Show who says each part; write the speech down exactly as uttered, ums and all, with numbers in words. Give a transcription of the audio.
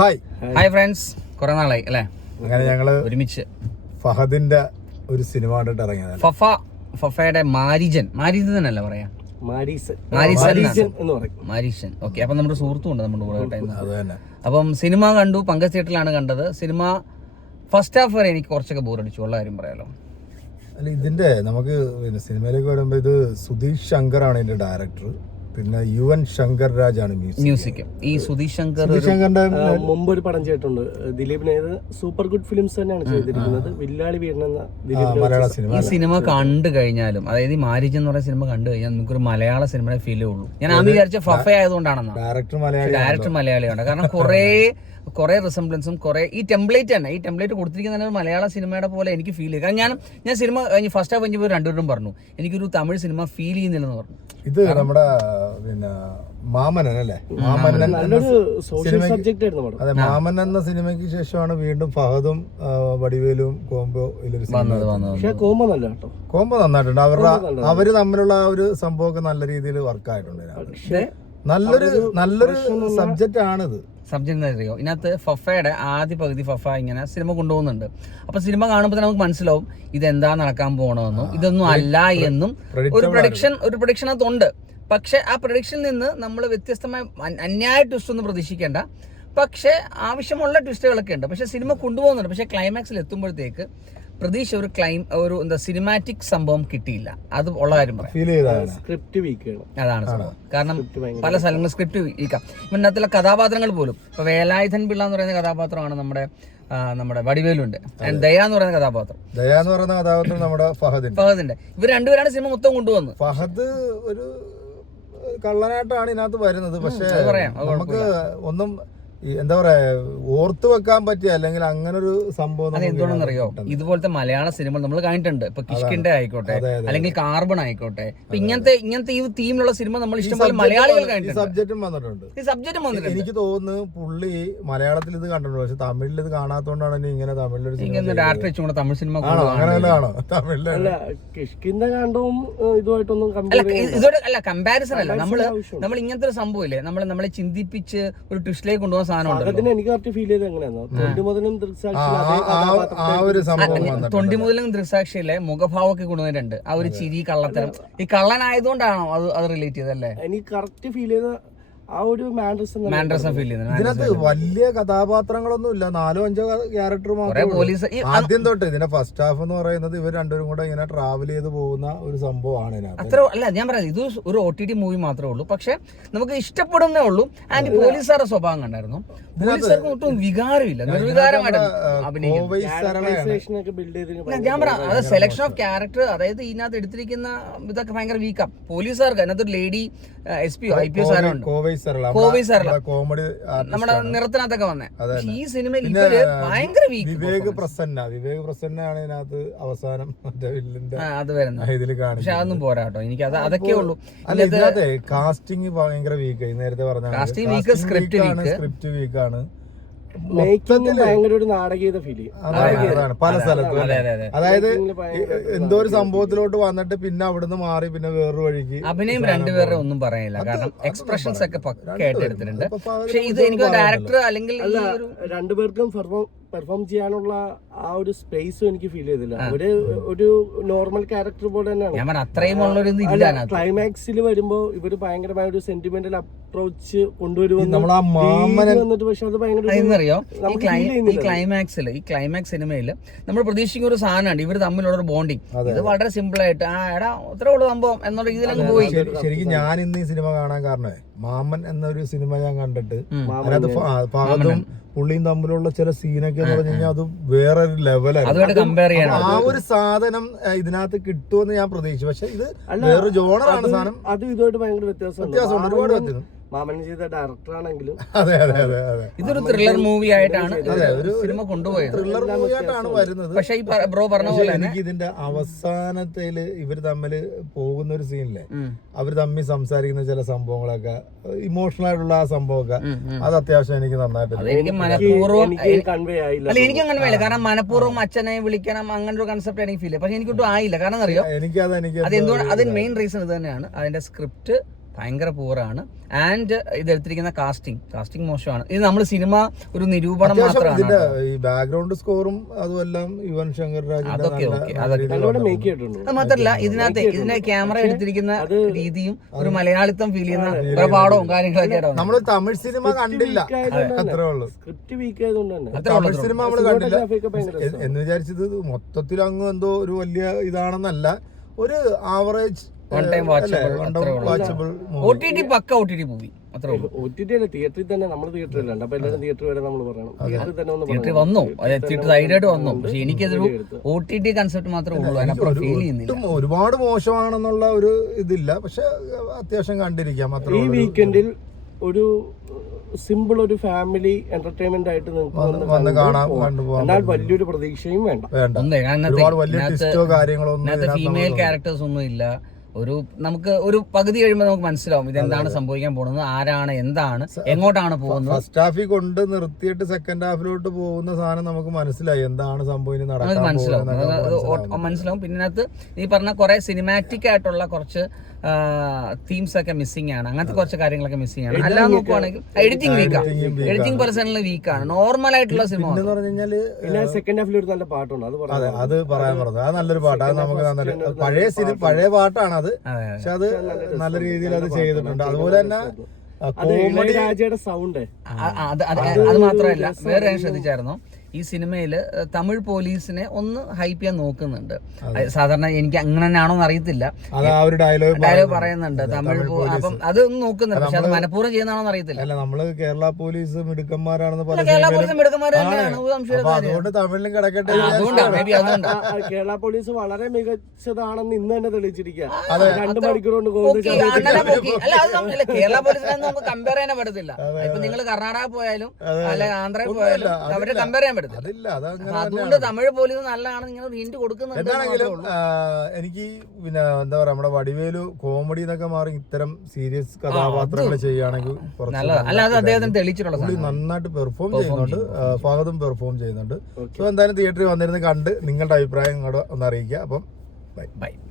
Speaker 1: Hi
Speaker 2: hi friends, കുറെ നാളായി അല്ലേ
Speaker 1: അങ്ങനെ ഞങ്ങള്
Speaker 2: ഒരുമിച്ച്
Speaker 1: ഫഹദിന്റെ ഒരു സിനിമ കണ്ടിട്ട് ഇറങ്ങിയത്.
Speaker 2: ഫഫ ഫഫയുടെ മാരിജൻ മാരിജൻ എന്നല്ല പറയാ മാരീഷൻ. ഓക്കെ, അപ്പൊ നമ്മുടെ സുഹൃത്തും ഉണ്ട് നമ്മുടെ കൂടെ കേട്ടോ.
Speaker 1: അത് തന്നെ.
Speaker 2: അപ്പം സിനിമ കണ്ടു, പങ്കജ് തിയേറ്ററിലാണ് കണ്ടത്. സിനിമ ഫസ്റ്റ് ഹാഫ് വരെ എനിക്ക് കുറച്ചൊക്കെ ബോറടിച്ചു, ഉള്ള കാര്യം പറയാലോ.
Speaker 1: അല്ല, ഇതിന്റെ നമുക്ക് പിന്നെ സിനിമയിലേക്ക് വരുമ്പോ ഇത് സുധീഷ് ശങ്കർ ആണ് ഇതിന്റെ ഡയറക്ടർ, പിന്നെ യു എൻ ശങ്കർ രാജ് ആണ്
Speaker 2: മ്യൂസിക്. ഈ സുധീഷ് ശങ്കർ
Speaker 1: ശങ്കറിന്റെ
Speaker 3: മുമ്പ് ഒരു പടം ചെയ്തിട്ടുണ്ട് ദിലീപിനെ, സൂപ്പർ ഗുഡ് ഫിലിംസ് തന്നെയാണ് ചെയ്തിരിക്കുന്നത്. വില്ലാളി വീരനെന്ന
Speaker 1: മലയാള സിനിമ.
Speaker 2: ഈ സിനിമ കണ്ടു കഴിഞ്ഞാലും, അതായത് ഈ മാരിജൻ എന്ന് പറയുന്ന സിനിമ കണ്ടു കഴിഞ്ഞാൽ നമുക്കൊരു മലയാള സിനിമയുടെ ഫീലേ ഉള്ളൂ. ഞാൻ ആദ്യം വിചാരിച്ച ഫഫ ആയതുകൊണ്ടാണെന്നാണ്.
Speaker 1: ഡയറക്ടർ മലയാളി
Speaker 2: ഡയറക്ടർ മലയാളിയാണ്. കാരണം കുറെ കുറെ റിസംബ്ലൻസും കുറെ ഈ ടെംപ്ലേറ്റ് തന്നെ ഈ ടെംപ്ലേറ്റ് കൊടുത്തിരിക്കുന്ന മലയാള സിനിമയുടെ പോലെ എനിക്ക് ഫീൽ ചെയ്യും. കാരണം ഞാൻ ഞാൻ സിനിമ കഴിഞ്ഞ് ഫസ്റ്റ് ഹാഫ് കഴിഞ്ഞപ്പോൾ രണ്ടുപേരും പറഞ്ഞു എനിക്കൊരു തമിഴ് സിനിമ ഫീൽ ചെയ്യുന്നില്ലെന്ന് പറഞ്ഞു.
Speaker 1: ഇത് നമ്മുടെ പിന്നെ മാമനൻ അല്ലേ, മാമനൻ അതെ, മാമൻ എന്ന സിനിമയ്ക്ക് ശേഷമാണ് വീണ്ടും ഫഹദും വടിവേലും കോംബോ
Speaker 3: കോംബോ നല്ല കേട്ടോ.
Speaker 1: കോംബോ നന്നായിട്ടുണ്ട്. അവരുടെ അവര് തമ്മിലുള്ള ആ ഒരു സംഭവമൊക്കെ നല്ല രീതിയിൽ വർക്ക് ആയിട്ടുണ്ട്. നല്ലൊരു നല്ലൊരു സബ്ജക്റ്റ് ആണിത്.
Speaker 2: സബ്ജക്ട് എന്താ അറിയോ, ഇതിനകത്ത് ഫഫയുടെ ആദ്യ പകുതി ഫഫ ഇങ്ങനെ സിനിമ കൊണ്ടുപോകുന്നുണ്ട്. അപ്പൊ സിനിമ കാണുമ്പോൾ തന്നെ നമുക്ക് മനസ്സിലാവും ഇതെന്താ നടക്കാൻ പോകണമെന്നും ഇതൊന്നും അല്ല എന്നും ഒരു പ്രൊഡിക്ഷൻ ഒരു പ്രൊഡിക്ഷൻ അകത്തുണ്ട്. പക്ഷെ ആ പ്രൊഡിക്ഷനിൽ നിന്ന് നമ്മൾ വ്യത്യസ്തമായ അന്യായ ട്വിസ്റ്റ് ഒന്നും പ്രതീക്ഷിക്കേണ്ട. പക്ഷെ ആവശ്യമുള്ള ട്വിസ്റ്റുകളൊക്കെ ഉണ്ട്. പക്ഷെ സിനിമ കൊണ്ടുപോകുന്നുണ്ട്. പക്ഷെ ക്ലൈമാക്സിൽ എത്തുമ്പോഴത്തേക്ക് പ്രതീക്ഷ ഒരു ക്ലൈം ഒരു എന്താ സിനിമാറ്റിക് സംഭവം കിട്ടിയില്ല. അത് ഉള്ള കാര്യം പറയാം.
Speaker 3: സ്ക്രിപ്റ്റ് വീക്ക്
Speaker 2: അതാണ് സംഭവം. കാരണം പല സ്ഥലങ്ങളിൽ സ്ക്രിപ്റ്റ് വീക്കാം. ഇന്നത്തെ കഥാപാത്രങ്ങൾ പോലും ഇപ്പൊ വേലായുധൻ പിള്ള എന്ന് പറയുന്ന കഥാപാത്രമാണ് നമ്മുടെ നമ്മുടെ വടിവേലുണ്ട്. ദയ എന്ന് പറയുന്ന കഥാപാത്രം
Speaker 1: ദയ എന്ന് പറയുന്ന കഥാപാത്രം നമ്മുടെ ഫഹദിന്റെ
Speaker 2: ഫഹദിന്റെ ഇവർ രണ്ടുപേരാണ് സിനിമ മൊത്തം കൊണ്ടുവന്നത്.
Speaker 1: ഫഹദ് ഒരു കള്ളനായിട്ടാണ് ഇതിനകത്ത് വരുന്നത്. പക്ഷെ നമുക്ക് ഒന്നും എന്താ പറയാ ഓർത്തു വെക്കാൻ പറ്റിയ അല്ലെങ്കിൽ അങ്ങനെ ഒരു സംഭവം.
Speaker 2: അത് എന്തുകൊണ്ടെന്നറിയോ, ഇതുപോലത്തെ മലയാള സിനിമ നമ്മൾ കണ്ടിട്ടുണ്ട്. ഇപ്പൊ കിഷ്കിന്റെ ആയിക്കോട്ടെ അല്ലെങ്കിൽ കാർബൺ ആയിക്കോട്ടെ, ഇപ്പൊ ഇങ്ങനത്തെ ഇങ്ങനത്തെ ഈ തീമിലുള്ള സിനിമ നമ്മൾ ഇഷ്ടംപോലെ മലയാളികൾ കണ്ടിട്ടുണ്ട്.
Speaker 1: സബ്ജക്റ്റും വന്നിട്ടുണ്ട്.
Speaker 2: ഈ സബ്ജക്റ്റും വന്നിട്ടുണ്ട്.
Speaker 1: എനിക്ക് തോന്നുന്നു പുള്ളി മലയാളത്തിൽ ഇത് കണ്ടിട്ടുണ്ട്, പക്ഷെ തമിഴിൽ ഇത് കാണാത്തോണ്ടാണ് ഇങ്ങനെ തമിഴിലൊരു
Speaker 2: ഡയറക്ടർ വെച്ചുകൊണ്ട് തമിഴ് സിനിമ
Speaker 1: അങ്ങനെയല്ലാണോ തമിഴില്
Speaker 3: കിഷ്കിന്റെ കണ്ടവും ഇതുമായിട്ടൊന്നും
Speaker 2: ഇതോടെ അല്ല കമ്പാരിസൺ അല്ല. നമ്മള് നമ്മൾ ഇങ്ങനത്തെ ഒരു സംഭവം ഇല്ലേ, നമ്മൾ നമ്മളെ ചിന്തിപ്പിച്ച് ഒരു ട്വിസ്റ്റിലേക്ക് കൊണ്ടുപോകാൻ തൊണ്ടിമുതലും ദൃക്സാക്ഷിയിലെ മുഖഭാവമൊക്കെ കൊണ്ടുവന്നിട്ടുണ്ട്. ആ ഒരു ചിരി കള്ളത്തരം ഈ കള്ളനായതുകൊണ്ടാണോ അത് അത് റിലേറ്റ് ചെയ്തല്ലേ?
Speaker 3: എനിക്ക് കറക്റ്റ് ഫീൽ ചെയ്ത ആ ഒരു
Speaker 2: മാൻഡ്രസം ഫീൽ ചെയ്യുന്നത്.
Speaker 1: ഇതിനകത്ത് വലിയ കഥാപാത്രങ്ങളൊന്നും ഇല്ല, നാലോ അഞ്ചോ ക്യാരക്ടർ മാത്രം. ആദ്യം തൊട്ട് ഇതിന്റെ ഫസ്റ്റ് ഹാഫ് എന്ന് പറയുന്നത് ഇവർ രണ്ടുപേരും കൂടെ ഇങ്ങനെ ട്രാവൽ ചെയ്ത് പോകുന്ന ഒരു സംഭവമാണ്.
Speaker 2: അത്ര അല്ല ഞാൻ പറയുന്നത്, ഇത് ഒരു ഒ ടി ടി മൂവി മാത്രമേ ഉള്ളൂ. പക്ഷെ നമുക്ക് ഇഷ്ടപ്പെടുന്നേ ഉള്ളൂ. ആൻഡ് പോലീസുകാരുടെ സ്വഭാവം കണ്ടായിരുന്നു. പോലീസുകാർക്ക് ഒട്ടും വികാരമില്ല, നിർവികാരമായിട്ട് ഞാൻ പറയാം. അത് സെലക്ഷൻ ഓഫ് ക്യാരക്ടർ, അതായത് ഇതിനകത്ത് എടുത്തിരിക്കുന്ന ഇതൊക്കെ ഭയങ്കര വീക്കാ. പോലീസുകാർക്ക് അതിനകത്ത് ഒരു lady S P I P S ആരുണ്ട്,
Speaker 1: കോമഡി
Speaker 2: നമ്മുടെ നിറത്തിനകത്തൊക്കെ വന്നേ. ഈ സിനിമയിൽ ഇവര് ഭയങ്കര വീക്ക്.
Speaker 1: വിവേക് പ്രസന്ന വിവേക് പ്രസന്നയാണ് ഇതിനകത്ത് അവസാനം
Speaker 2: അത് വരുന്നത്.
Speaker 1: ഇതിൽ കാണും.
Speaker 2: പക്ഷെ അതൊന്നും പോരാ കേട്ടോ. എനിക്ക് അത് അതൊക്കെ ഉള്ളൂ.
Speaker 1: ഇതിനകത്ത് കാസ്റ്റിംഗ് ഭയങ്കര വീക്ക്. നേരത്തെ പറഞ്ഞ
Speaker 2: casting weak, script weak
Speaker 1: script വീക്കാണ്. പല സ്ഥലത്തും അതായത് എന്തോ ഒരു സംഭവത്തിലോട്ട് വന്നിട്ട് പിന്നെ അവിടുന്ന് മാറി പിന്നെ വേറൊരു വഴിക്ക്.
Speaker 2: അഭിനയം രണ്ടുപേരുടെ ഒന്നും പറയാനില്ല. കാരണം എക്സ്പ്രഷൻസ് ഒക്കെ പക്കയായിട്ട് എടുത്തിട്ടുണ്ട്. പക്ഷെ ഇത് എനിക്ക് ഡയറക്ടർ അല്ലെങ്കിൽ
Speaker 3: രണ്ടുപേർക്കും പെർഫോം ചെയ്യാനുള്ള ആ ഒരു സ്പേസും എനിക്ക് ഫീൽ ചെയ്തില്ല. ഒരു ഒരു നോർമൽ ക്യാരക്ടർ പോലെ തന്നെയാണ്.
Speaker 2: അത്രയും
Speaker 3: ക്ലൈമാക്സിൽ വരുമ്പോ ഇവര് ഭയങ്കരമായ ഒരു സെന്റിമെന്റൽ അപ്രോച്ച് കൊണ്ടുവരുമെന്ന്
Speaker 2: വന്നിട്ട് പക്ഷെ അത് ഭയങ്കര അറിയോ ഈ ക്ലൈമാക്സിൽ ഈ ക്ലൈമാക്സ് സിനിമയില് നമ്മൾ പ്രതീക്ഷിക്കുന്ന ഒരു സാധനമാണ് ഇവർ തമ്മിലുള്ള ഒരു ബോണ്ടിങ്. ഇത് വളരെ സിമ്പിൾ ആയിട്ട് ആ എടാ ഇത്രേ ഉള്ളൂ സംഭവം എന്നുള്ള രീതിയിലങ്ങ് പോയി.
Speaker 1: ശരിക്കും ഞാൻ ഇന്ന് ഈ സിനിമ കാണാൻ കാരണമേ മാമൻ എന്നൊരു സിനിമ ഞാൻ കണ്ടിട്ട് അതിനകത്ത് ഫഹദും പുള്ളിയും തമ്മിലുള്ള ചില സീനൊക്കെ എന്ന് പറഞ്ഞു കഴിഞ്ഞാൽ അത് വേറെ ഒരു ലെവലാണ്. ആ ഒരു സാധനം ഇതിനകത്ത് കിട്ടുമെന്ന് ഞാൻ പ്രതീക്ഷിച്ചു. പക്ഷെ ഇത് വേറൊരു ജോണറാണ് സാധനം.
Speaker 3: അത് ഇതുമായിട്ട് ഭയങ്കര വ്യത്യാസം
Speaker 1: വ്യത്യാസമുണ്ട്, ഒരുപാട് വ്യത്യാസം.
Speaker 3: മാമൻ ചെയ്ത ഡയറക്ടർ ആണെങ്കിലും
Speaker 1: അതെ അതെ അതെ അതെ
Speaker 2: ഇതൊരു ത്രില്ലർ മൂവി ആയിട്ടാണ് സിനിമ കൊണ്ടുപോയത്.
Speaker 1: ത്രില്ലർ മൂവി ആയിട്ടാണ് വരുന്നത്.
Speaker 2: പക്ഷെ ഈ ബ്രോ പറഞ്ഞ പോലെ
Speaker 1: എനിക്ക് ഇതിന്റെ അവസാനത്തില് ഇവര് തമ്മിൽ പോകുന്ന ഒരു സീനില്ലേ, അവര് തമ്മിൽ സംസാരിക്കുന്ന ചില സംഭവങ്ങളൊക്കെ ഇമോഷണൽ ആയിട്ടുള്ള ആ സംഭവമൊക്കെ അത് അത്യാവശ്യം എനിക്ക് നന്നായിട്ട്
Speaker 2: എനിക്ക് മനഃപൂർവ്വം
Speaker 3: കൺവേ ആയില്ല.
Speaker 2: അല്ല എനിക്കും കൺവേ ആയില്ല. കാരണം മനഃപൂർവ്വം അച്ഛനെ വിളിക്കണം അങ്ങനെ ഒരു കൺസെപ്റ്റ് എനിക്ക് ഫീൽ ചെയ്യും. പക്ഷെ എനിക്കൊട്ടും ആയില്ല. കാരണം അറിയോ,
Speaker 1: എനിക്കത് എനിക്ക്
Speaker 2: അത് എന്തുകൊണ്ട് അതിന് മെയിൻ റീസൺ ഇത് തന്നെയാണ്. അതിന്റെ സ്ക്രിപ്റ്റ് ഭയങ്കര പൂറാണ്. ആൻഡ് ഇത് എടുത്തിരിക്കുന്ന കാസ്റ്റിംഗ് കാസ്റ്റിംഗ് മോശമാണ്. ഇത് നമ്മൾ സിനിമ ഒരു നിരൂപണം മാത്രമാണ്.
Speaker 1: ഈ ബാക്ക്ഗ്രൗണ്ട് സ്കോറും അതുമെല്ലാം യുവൻ ശങ്കർ രാജിന്റെ
Speaker 2: അതൊക്കെ ഓക്കെ, അതൊക്കെ അത് മാത്രല്ല ഇതിനകത്ത് ഇതിന്റെ ക്യാമറ എടുത്തിരിക്കുന്ന രീതിയും ഒരു മലയാളിത്തം ഫീൽ ചെയ്യുന്ന കുറെ പാടവും കാര്യങ്ങളൊക്കെ
Speaker 1: നമ്മള് തമിഴ് സിനിമ കണ്ടില്ല, അത്രേ ഉള്ളൂ.
Speaker 3: സ്ക്രിപ്റ്റ് വീക്ക് ആയതുകൊണ്ട് തന്നെ
Speaker 1: തമിഴ് സിനിമ നമ്മള് കണ്ടില്ല എന്ന് വിചാരിച്ചത് മൊത്തത്തിൽ അങ്ങ് എന്തോ ഒരു വലിയ ഇതാണെന്നല്ല, ഒരു average
Speaker 2: one time watchable O T T പക്ക ഒ ടി ടി മൂവി അത്രേ ഉള്ളൂ.
Speaker 3: ഒ ടി ടി അല്ല, തിയേറ്ററിൽ തന്നെ നമ്മൾ തിയേറ്ററിലുണ്ട്. അപ്പൊ എല്ലാവരും തിയേറ്റർ വരെ നമ്മൾ പറയണം, തിയേറ്ററിൽ തന്നെ ഒന്ന്
Speaker 2: തിയേറ്ററിൽ വന്നു, തിയേറ്റർ ധൈര്യമായിട്ട് വന്നു. പക്ഷെ എനിക്കതൊരു ഒ ടി ടി കൺസെപ്റ്റ് മാത്രമേ ഉള്ളൂ, അതിനപ്പുറം ഫീൽ ചെയ്യുന്നില്ല.
Speaker 1: ഒരുപാട് മോശമാണെന്നുള്ള ഒരു ഇതില്ല, പക്ഷെ അത്യാവശ്യം കണ്ടിരിക്കാം.
Speaker 3: ഈ വീക്കെൻഡിൽ ഒരു സിമ്പിൾ ഒരു ഫാമിലി എന്റർടൈൻമെന്റ് ആയിട്ട്
Speaker 1: വന്ന് കാണാൻ
Speaker 3: എന്നാൽ വലിയൊരു പ്രതീക്ഷയും വേണ്ട.
Speaker 2: ഫീമെയിൽ ക്യാരക്ടേഴ്സ് ഒന്നും ഇല്ല. ഒരു നമുക്ക് ഒരു പകുതി കഴിയുമ്പോൾ നമുക്ക് മനസ്സിലാവും ഇതെന്താണ് സംഭവിക്കാൻ പോകുന്നത്, ആരാണ്, എന്താണ്, എങ്ങോട്ടാണ് പോകുന്നത്.
Speaker 1: ഫസ്റ്റ് ഹാഫിൽ കൊണ്ട് നിർത്തിയിട്ട് സെക്കൻഡ് ഹാഫിലോട്ട് പോകുന്ന സാധനം നമുക്ക് മനസ്സിലായി എന്താണ് സംഭവിക്കുന്നത്,
Speaker 2: നമുക്ക് മനസ്സിലാവും മനസ്സിലാവും പിന്നെ അതിനകത്ത് ഈ പറഞ്ഞ കുറെ സിനിമാറ്റിക് ആയിട്ടുള്ള കുറച്ച് തീംസ് ഒക്കെ മിസ്സിംഗ് ആണ്, അങ്ങനത്തെ കുറച്ച് കാര്യങ്ങളൊക്കെ മിസ്സിംഗ് ആണ്. അല്ലാതെ നോക്കുവാണെങ്കിൽ എഡിറ്റിംഗ് വീക്കാണ്, എഡിറ്റിംഗ് പേഴ്സണലി വീക്കാണ്. നോർമൽ ആയിട്ടുള്ള സിനിമ
Speaker 1: എന്ന് പറഞ്ഞു കഴിഞ്ഞാല്
Speaker 3: സെക്കൻഡ് ഹാഫിൽ ഒരു നല്ല പാട്ടുണ്ട്, അത്
Speaker 1: അത് പറയാൻ പറഞ്ഞത് അത് നല്ലൊരു പാട്ട്. അത് നമുക്ക് നല്ലൊരു പഴയ സിനിമ പഴയ പാട്ടാണ് അത്, പക്ഷെ അത് നല്ല രീതിയിൽ അത് ചെയ്തിട്ടുണ്ട്. അതുപോലെ തന്നെ
Speaker 3: രാജയുടെ സൗണ്ട്
Speaker 2: അത് മാത്രമല്ല വേറെ ഞാൻ ശ്രദ്ധിച്ചായിരുന്നു, ഈ സിനിമയിൽ തമിഴ് പോലീസിനെ ഒന്ന് ഹൈപ്പ് ചെയ്യാൻ നോക്കുന്നുണ്ട്. സാധാരണ എനിക്ക് അങ്ങനെ തന്നെയാണോന്ന് അറിയത്തില്ല, ഡയലോഗ് പറയുന്നുണ്ട് തമിഴ്. അപ്പം അത് ഒന്ന് നോക്കുന്നുണ്ട്, പക്ഷെ അത് മനഃപൂർവ്വം ചെയ്യുന്നതാണോന്ന് അറിയത്തില്ല.
Speaker 1: അല്ല, നമ്മള് കേരള പോലീസ് മിടുക്കന്മാരാണെന്ന്
Speaker 2: കേരള പോലീസ് മിടുക്കന്മാർ തന്നെയാണ്,
Speaker 1: അതുകൊണ്ട് തമിഴിലും കിടക്കട്ടെ.
Speaker 3: കേരള പോലീസ് വളരെ മികച്ചതാണെന്ന് ഇന്ന് തന്നെ തെളിയിച്ചിരിക്കുക. രണ്ട് മണിക്കൂർ കൊണ്ട്
Speaker 2: അല്ല അത് കേരള പോലീസിനെ നമുക്ക് കമ്പയർ ചെയ്യാൻ പറ്റത്തില്ല. ഇപ്പൊ നിങ്ങൾ കർണാടക പോയാലും അല്ലെ ആന്ധ്രയിൽ പോയാലും അവരെ കമ്പയർ ചെയ്യാൻ അതുകൊണ്ട് തമിഴ് പോലീസ് നല്ലതാണ് ഇങ്ങനെ ഒരു ഹിന്റ് കൊടുക്കുന്നുണ്ട്.
Speaker 1: എന്താണെങ്കിലും എനിക്ക് പിന്നെ എന്താ പറയാ, നമ്മുടെ വടിവേലു കോമഡി എന്നൊക്കെ മാറി ഇത്തരം സീരിയസ് കഥാപാത്രങ്ങൾ ചെയ്യുകയാണെങ്കിൽ നന്നായിട്ട് പെർഫോം ചെയ്യുന്നുണ്ട്. ഫഹദും പെർഫോം ചെയ്യുന്നുണ്ട്. സോ എന്തായാലും തിയേറ്ററിൽ വന്നിരുന്ന് കണ്ട് നിങ്ങളുടെ അഭിപ്രായം ഇങ്ങോട്ട് ഒന്ന് അറിയിക്കുക. അപ്പം ബൈ ബൈ.